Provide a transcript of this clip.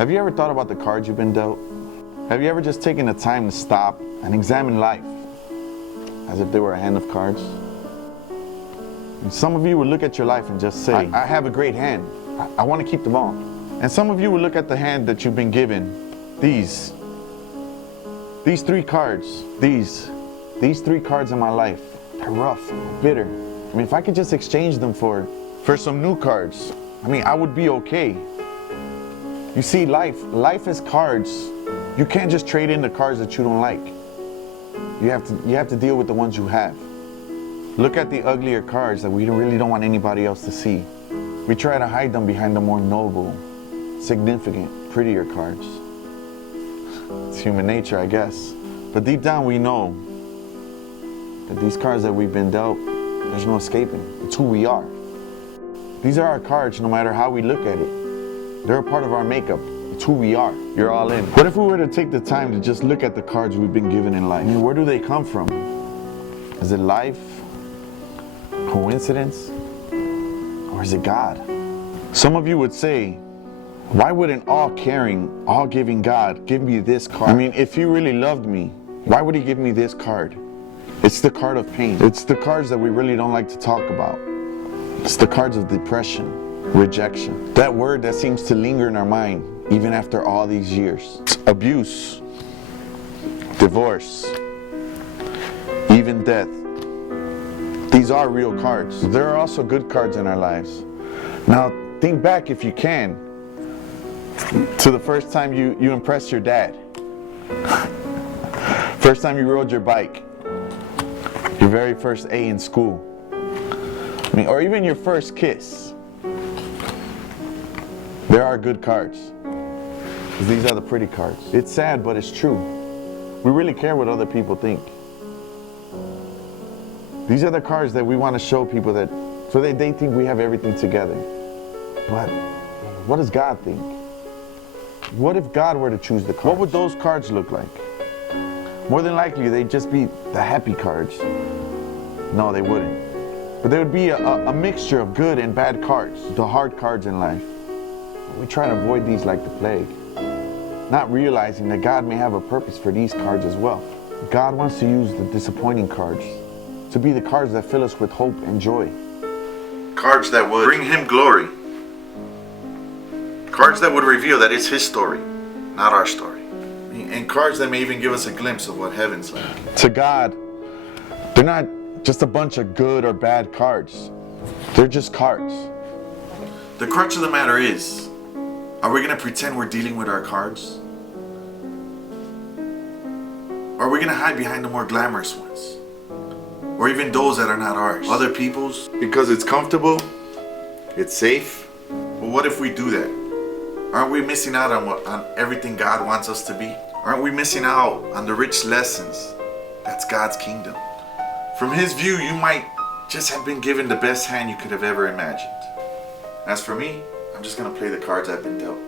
Have you ever thought about the cards you've been dealt? Have you ever just taken the time to stop and examine life as if they were a hand of cards? And some of you would look at your life and just say, I have a great hand. I want to keep them all. And some of you would look at the hand that you've been given. These three cards, these three cards in my life, they're rough, bitter. I mean, if I could just exchange them for some new cards, I mean, I would be okay. You see, life is cards. You can't just trade in the cards that you don't like. You have to deal with the ones you have. Look at the uglier cards that we really don't want anybody else to see. We try to hide them behind the more noble, significant, prettier cards. It's human nature, I guess. But deep down we know that these cards that we've been dealt, there's no escaping. It's who we are. These are our cards no matter how we look at it. They're a part of our makeup. It's who we are. You're all in. What if we were to take the time to just look at the cards we've been given in life? I mean, where do they come from? Is it life? Coincidence? Or is it God? Some of you would say, why wouldn't all-caring, all-giving God give me this card? I mean, if he really loved me, why would he give me this card? It's the card of pain. It's the cards that we really don't like to talk about. It's the cards of depression, rejection. That word that seems to linger in our mind even after all these years. Abuse, divorce, even death. These are real cards. There are also good cards in our lives. Now, think back, if you can, to the first time you impressed your dad. First time you rode your bike. Your very first A in school. I mean, or even your first kiss. There are good cards. These are the pretty cards. It's sad, but it's true. We really care what other people think. These are the cards that we want to show people that, so that they think we have everything together. But what does God think? What if God were to choose the cards? What would those cards look like? More than likely, they'd just be the happy cards. No, they wouldn't. But there would be a mixture of good and bad cards, the hard cards in life. We try to avoid these like the plague, not realizing that God may have a purpose for these cards as well. God wants to use the disappointing cards to be the cards that fill us with hope and joy. Cards that would bring him glory. Cards that would reveal that it's his story, not our story. And cards that may even give us a glimpse of what heaven's like. To God, they're not just a bunch of good or bad cards. They're just cards. The crux of the matter is, are we going to pretend we're dealing with our cards? Or are we going to hide behind the more glamorous ones? Or even those that are not ours? Other people's? Because it's comfortable? It's safe? Well, what if we do that? Aren't we missing out on everything God wants us to be? Aren't we missing out on the rich lessons? That's God's kingdom. From his view, you might just have been given the best hand you could have ever imagined. As for me, I'm just going to play the cards I've been dealt.